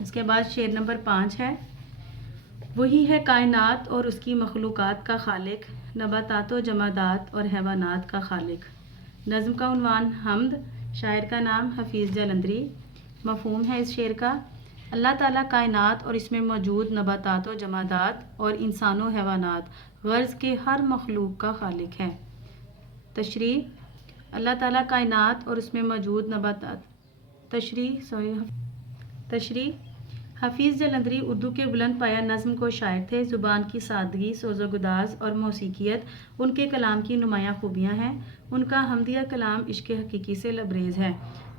اس کے بعد شعر نمبر 5 ہے، وہی ہے کائنات اور اس کی مخلوقات کا خالق، نباتات و جمادات اور حیوانات کا خالق۔ نظم کا عنوان حمد، شاعر کا نام حفیظ جلندری۔ مفہوم ہے اس شعر کا، اللہ تعالیٰ کائنات اور اس میں موجود نباتات و جمادات اور انسان و حیوانات غرض کے ہر مخلوق کا خالق ہے۔ تشریح، اللہ تعالیٰ کائنات اور اس میں موجود نباتات تشریح حفیظ جلندری اردو کے بلند پایہ نظم کو شاعر تھے۔ زبان کی سادگی، سوز و گداز اور موسیقیت ان کے کلام کی نمایاں خوبیاں ہیں۔ ان کا حمدیہ کلام عشق حقیقی سے لبریز ہے۔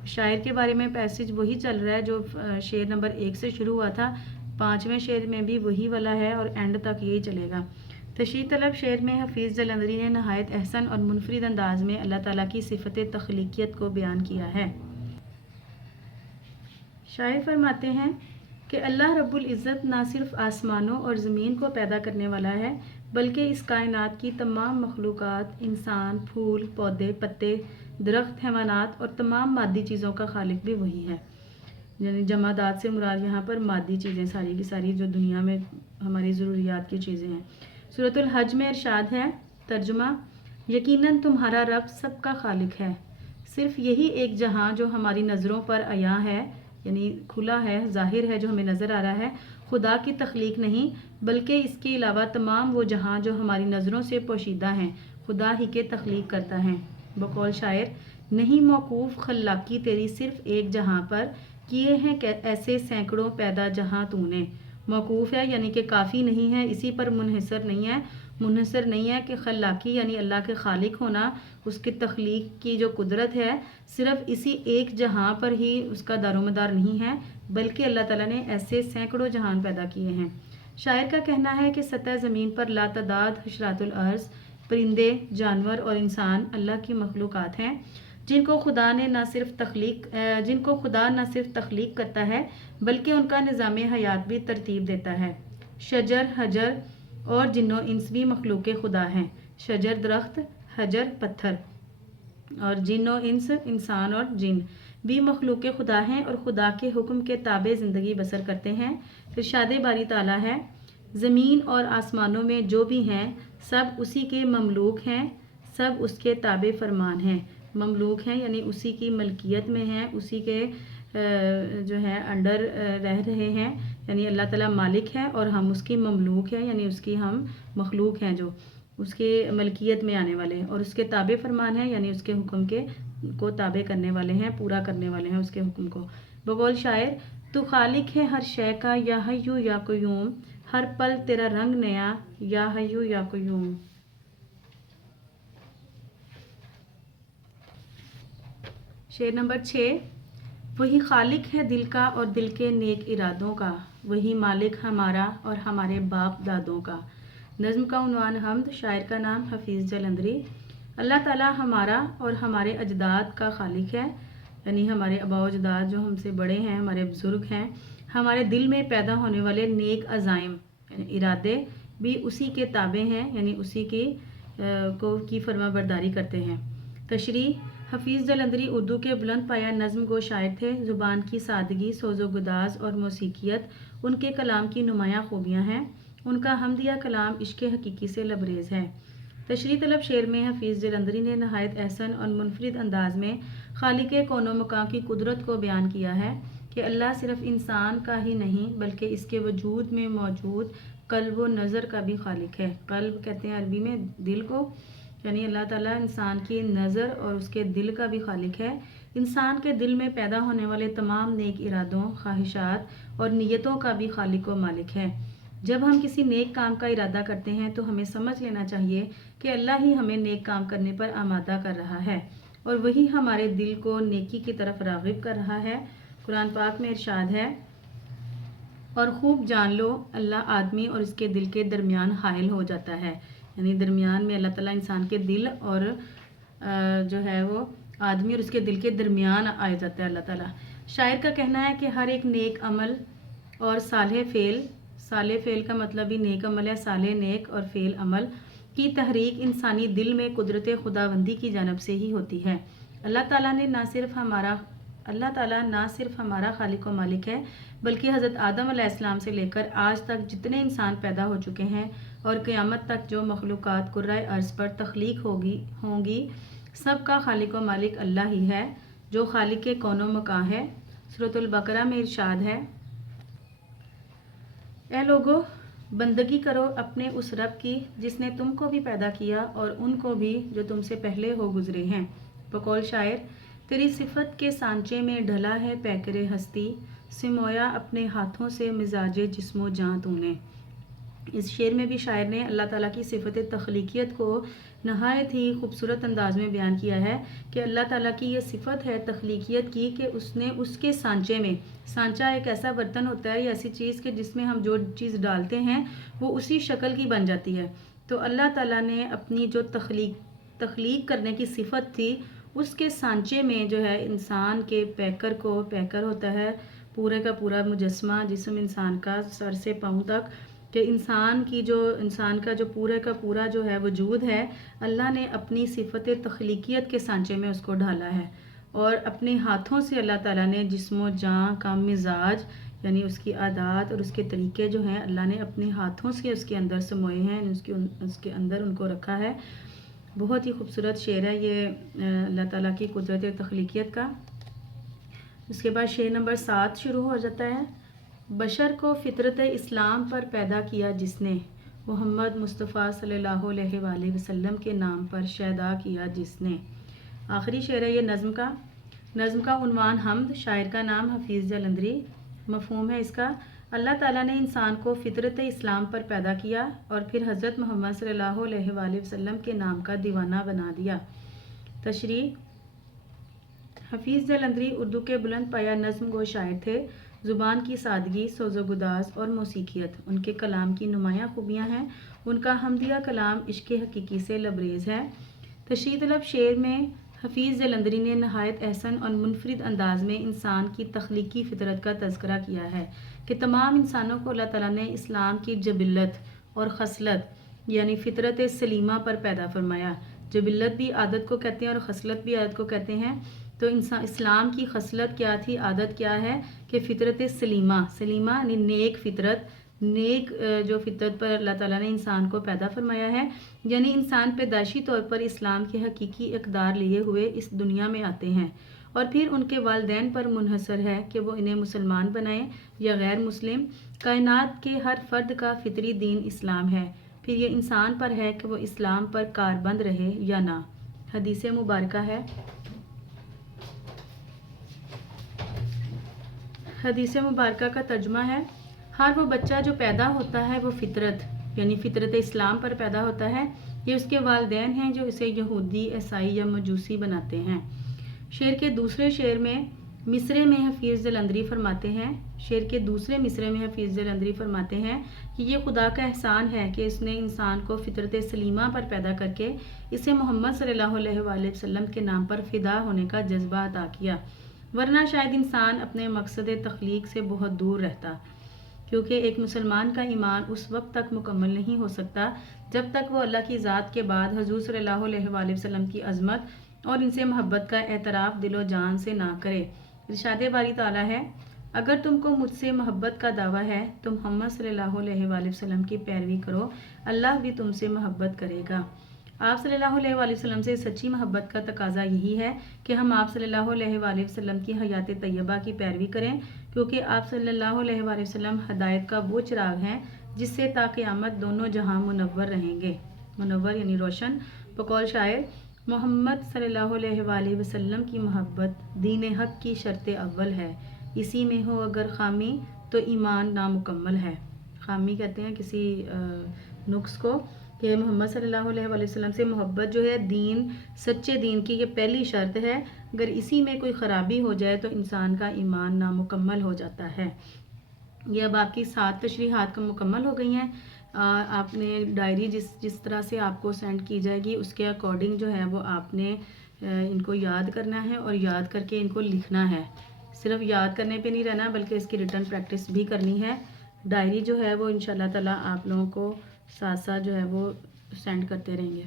شاعر کے بارے میں پیسج وہی چل رہا ہے جو شعر نمبر 1 سے شروع ہوا تھا، 5ویں شعر میں بھی وہی والا ہے اور اینڈ تک یہی چلے گا۔ تشریح طلب شعر میں حفیظ جلندری نے نہایت احسن اور منفرد انداز میں اللہ تعالیٰ کی صفت تخلیقیت کو بیان کیا ہے۔ شاعر فرماتے ہیں کہ اللہ رب العزت نہ صرف آسمانوں اور زمین کو پیدا کرنے والا ہے بلکہ اس کائنات کی تمام مخلوقات، انسان، پھول، پودے، پتے، درخت، حیوانات اور تمام مادی چیزوں کا خالق بھی وہی ہے۔ یعنی جمادات سے مراد یہاں پر مادی چیزیں ساری کی ساری جو دنیا میں ہماری ضروریات کی چیزیں ہیں۔ سورۃ الحج میں ارشاد ہے، ترجمہ، یقیناً تمہارا رب سب کا خالق ہے، صرف یہی ایک جہاں جو ہماری نظروں پر عیاں ہے، یعنی کھلا ہے، ظاہر ہے، جو ہمیں نظر آ رہا ہے، خدا کی تخلیق نہیں بلکہ اس کے علاوہ تمام وہ جہاں جو ہماری نظروں سے پوشیدہ ہیں خدا ہی کے تخلیق کرتا ہے۔ بقول شاعر، نہیں موقوف خلاقی تیری صرف ایک جہاں پر، کیے ہیں ایسے سینکڑوں پیدا جہاں تو نے۔ موقوف ہے یعنی کہ کافی نہیں ہے، اسی پر منحصر نہیں ہے کہ خلاقی یعنی اللہ کے خالق ہونا، اس کی تخلیق کی جو قدرت ہے صرف اسی ایک جہاں پر ہی اس کا دار و مدار نہیں ہے بلکہ اللہ تعالیٰ نے ایسے سینکڑوں جہان پیدا کیے ہیں۔ شاعر کا کہنا ہے کہ سطح زمین پر لاتعداد حشرات الارض، پرندے، جانور اور انسان اللہ کی مخلوقات ہیں جن کو خدا نہ صرف تخلیق کرتا ہے بلکہ ان کا نظام حیات بھی ترتیب دیتا ہے۔ شجر، حجر اور جن و انس بھی مخلوق خدا ہیں۔ شجر درخت، حجر پتھر اور جن و انس انسان اور جن بھی مخلوق خدا ہیں اور خدا کے حکم کے تابع زندگی بسر کرتے ہیں۔ ارشاد باری تعالیٰ ہے، زمین اور آسمانوں میں جو بھی ہیں سب اسی کے مملوک ہیں، سب اس کے تابع فرمان ہیں۔ مملوک ہیں یعنی اسی کی ملکیت میں ہیں، اسی کے جو ہے انڈر رہ رہے ہیں، یعنی اللہ تعالیٰ مالک ہے اور ہم اس کی مملوک ہیں، یعنی اس کی ہم مخلوق ہیں جو اس کے ملکیت میں آنے والے ہیں، اور اس کے تابع فرمان ہیں یعنی اس کے حکم کو تابع کرنے والے ہیں، پورا کرنے والے ہیں اس کے حکم کو۔ بقول شاعر، تو خالق ہے ہر شے کا یا حیو یا قیوم، ہر پل تیرا رنگ نیا یا حیو یا قیوم۔ شعر نمبر 6، وہی خالق ہے دل کا اور دل کے نیک ارادوں کا، وہی مالک ہمارا اور ہمارے باپ دادوں کا۔ نظم کا عنوان حمد، شاعر کا نام حفیظ جلندری۔ اللہ تعالیٰ ہمارا اور ہمارے اجداد کا خالق ہے، یعنی ہمارے آباء و اجداد جو ہم سے بڑے ہیں، ہمارے بزرگ ہیں، ہمارے دل میں پیدا ہونے والے نیک عزائم یعنی ارادے بھی اسی کے تابع ہیں، یعنی اسی کی فرما برداری کرتے ہیں۔ تشریح، حفیظ جلندری اردو کے بلند پایہ نظم گو شاعر تھے۔ زبان کی سادگی، سوز و گداز اور موسیقیت ان کے کلام کی نمایاں خوبیاں ہیں۔ ان کا حمدیہ کلام عشق حقیقی سے لبریز ہے۔ تشریح طلب شعر میں حفیظ جلندری نے نہایت احسن اور منفرد انداز میں خالق کون و مکان کی قدرت کو بیان کیا ہے کہ اللہ صرف انسان کا ہی نہیں بلکہ اس کے وجود میں موجود قلب و نظر کا بھی خالق ہے۔ قلب کہتے ہیں عربی میں دل کو، یعنی اللہ تعالیٰ انسان کی نظر اور اس کے دل کا بھی خالق ہے۔ انسان کے دل میں پیدا ہونے والے تمام نیک ارادوں، خواہشات اور نیتوں کا بھی خالق و مالک ہے۔ جب ہم کسی نیک کام کا ارادہ کرتے ہیں تو ہمیں سمجھ لینا چاہیے کہ اللہ ہی ہمیں نیک کام کرنے پر آمادہ کر رہا ہے اور وہی ہمارے دل کو نیکی کی طرف راغب کر رہا ہے۔ قرآن پاک میں ارشاد ہے، اور خوب جان لو اللہ آدمی اور اس کے دل کے درمیان حائل ہو جاتا ہے، یعنی درمیان میں اللہ تعالیٰ انسان کے دل اور جو ہے وہ آدمی اور اس کے دل کے درمیان آ جاتا ہے اللہ تعالیٰ۔ شاعر کا کہنا ہے کہ ہر ایک نیک عمل اور صالح فعل کا مطلب بھی نیک عمل ہے، صالح نیک اور فعل عمل کی تحریک انسانی دل میں قدرت خداوندی کی جانب سے ہی ہوتی ہے۔ اللہ تعالیٰ نے نہ صرف ہمارا اللہ تعالیٰ نہ صرف ہمارا خالق و مالک ہے بلکہ حضرت آدم علیہ السلام سے لے کر آج تک جتنے انسان پیدا ہو چکے ہیں اور قیامت تک جو مخلوقات کرۂ ارض پر تخلیق ہوں گی سب کا خالق و مالک اللہ ہی ہے جو خالق کون و مکان ہے۔ سورۃ البقرہ میں ارشاد ہے، اے لوگو بندگی کرو اپنے اس رب کی جس نے تم کو بھی پیدا کیا اور ان کو بھی جو تم سے پہلے ہو گزرے ہیں۔ بقول شاعر، تیری صفت کے سانچے میں ڈھلا ہے پیکر ہستی، سمویا اپنے ہاتھوں سے مزاج جسم و جاں تو نے۔ اس شعر میں بھی شاعر نے اللہ تعالیٰ کی صفت تخلیقیت کو نہایت ہی خوبصورت انداز میں بیان کیا ہے کہ اللہ تعالیٰ کی یہ صفت ہے تخلیقیت کی کہ اس نے اس کے سانچے میں، سانچہ ایک ایسا برتن ہوتا ہے یا ایسی چیز کہ جس میں ہم جو چیز ڈالتے ہیں وہ اسی شکل کی بن جاتی ہے، تو اللہ تعالیٰ نے اپنی جو تخلیق کرنے کی صفت تھی اس کے سانچے میں جو ہے انسان کے پیکر ہوتا ہے پورے کا پورا مجسمہ جسم انسان کا سر سے پاؤں تک، کہ انسان کا جو پورے کا پورا جو ہے وجود ہے اللہ نے اپنی صفت تخلیقیت کے سانچے میں اس کو ڈھالا ہے، اور اپنے ہاتھوں سے اللہ تعالیٰ نے جسم و جاں کا مزاج یعنی اس کی عادات اور اس کے طریقے جو ہیں اللہ نے اپنے ہاتھوں سے اس کے اندر سموئے ہیں، اس کے اندر ان کو رکھا ہے۔ بہت ہی خوبصورت شعر ہے یہ اللہ تعالیٰ کی قدرت تخلیقیت کا۔ اس کے بعد شعر نمبر 7 شروع ہو جاتا ہے، بشر کو فطرت اسلام پر پیدا کیا جس نے، محمد مصطفیٰ صلی اللہ علیہ وآلہ وسلم کے نام پر شیدا کیا جس نے۔ آخری شعر ہے یہ نظم کا عنوان حمد، شاعر کا نام حفیظ جلندری۔ مفہوم ہے اس کا، اللہ تعالیٰ نے انسان کو فطرت اسلام پر پیدا کیا اور پھر حضرت محمد صلی اللہ علیہ وآلہ وسلم کے نام کا دیوانہ بنا دیا۔ تشریح، حفیظ جلندری اردو کے بلند پایہ نظم گو شاعر تھے۔ زبان کی سادگی، سوز و گداز اور موسیقیت ان کے کلام کی نمایاں خوبیاں ہیں۔ ان کا حمدیہ کلام عشق حقیقی سے لبریز ہے۔ تشریح طلب شعر میں حفیظ جلندری نے نہایت احسن اور منفرد انداز میں انسان کی تخلیقی فطرت کا تذکرہ کیا ہے کہ تمام انسانوں کو اللہ تعالیٰ نے اسلام کی جبلت اور خصلت یعنی فطرت سلیمہ پر پیدا فرمایا۔ جبلت بھی عادت کو کہتے ہیں اور خصلت بھی عادت کو کہتے ہیں، تو اسلام کی خصلت کیا تھی، عادت کیا ہے کہ فطرت سلیمہ یعنی نیک فطرت، نیک جو فطرت پر اللہ تعالیٰ نے انسان کو پیدا فرمایا ہے، یعنی انسان پیدائشی طور پر اسلام کے حقیقی اقدار لیے ہوئے اس دنیا میں آتے ہیں، اور پھر ان کے والدین پر منحصر ہے کہ وہ انہیں مسلمان بنائیں یا غیر مسلم۔ کائنات کے ہر فرد کا فطری دین اسلام ہے، پھر یہ انسان پر ہے کہ وہ اسلام پر کاربند رہے یا نہ۔ حدیث مبارکہ ہے، حدیث مبارکہ کا ترجمہ ہے، ہر وہ بچہ جو پیدا ہوتا ہے وہ فطرت یعنی فطرت اسلام پر پیدا ہوتا ہے، یہ اس کے والدین ہیں جو اسے یہودی، عیسائی یا مجوسی بناتے ہیں۔ شعر کے دوسرے شعر میں مصرے میں حفیظ جلندری فرماتے ہیں کہ یہ خدا کا احسان ہے کہ اس نے انسان کو فطرت سلیمہ پر پیدا کر کے اسے محمد صلی اللہ علیہ وآلہ وسلم کے نام پر فدا ہونے کا جذبہ عطا کیا، ورنہ شاید انسان اپنے مقصد تخلیق سے بہت دور رہتا، کیونکہ ایک مسلمان کا ایمان اس وقت تک مکمل نہیں ہو سکتا جب تک وہ اللہ کی ذات کے بعد حضور صلی اللہ علیہ وآلہ وسلم کی عظمت اور ان سے محبت کا اعتراف دل و جان سے نہ کرے۔ ارشاد باری تعالیٰ ہے، اگر تم کو مجھ سے محبت کا دعویٰ ہے تو محمد صلی اللہ علیہ وآلہ وسلم کی پیروی کرو، اللہ بھی تم سے محبت کرے گا۔ آپ صلی اللہ علیہ وآلہ وسلم سے سچی محبت کا تقاضا یہی ہے کہ ہم آپ صلی اللہ علیہ وآلہ وسلم کی حیات طیبہ کی پیروی کریں، کیونکہ آپ صلی اللہ علیہ وآلہ وسلم ہدایت کا وہ چراغ ہیں جس سے تا قیامت دونوں جہاں منور رہیں گے، منور یعنی روشن۔ بقول شاعر، محمد صلی اللہ علیہ وآلہ وسلم کی محبت دین حق کی شرط اول ہے، اسی میں ہو اگر خامی تو ایمان نامکمل ہے۔ خامی کہتے ہیں کسی نقص کو، کہ محمد صلی اللہ علیہ وآلہ وسلم سے محبت جو ہے دین، سچے دین کی یہ پہلی شرط ہے، اگر اسی میں کوئی خرابی ہو جائے تو انسان کا ایمان نامکمل ہو جاتا ہے۔ یہ اب آپ کی 7 تشریحات کا مکمل ہو گئی ہیں۔ آپ نے ڈائری جس طرح سے آپ کو سینڈ کی جائے گی اس کے اکارڈنگ جو ہے وہ آپ نے ان کو یاد کرنا ہے اور یاد کر کے ان کو لکھنا ہے۔ صرف یاد کرنے پہ نہیں رہنا بلکہ اس کی ریٹن پریکٹس بھی کرنی ہے۔ ڈائری جو ہے وہ انشاءاللہ تعالیٰ آپ لوگوں کو ساتھ ساتھ جو ہے وہ سینڈ کرتے رہیں گے۔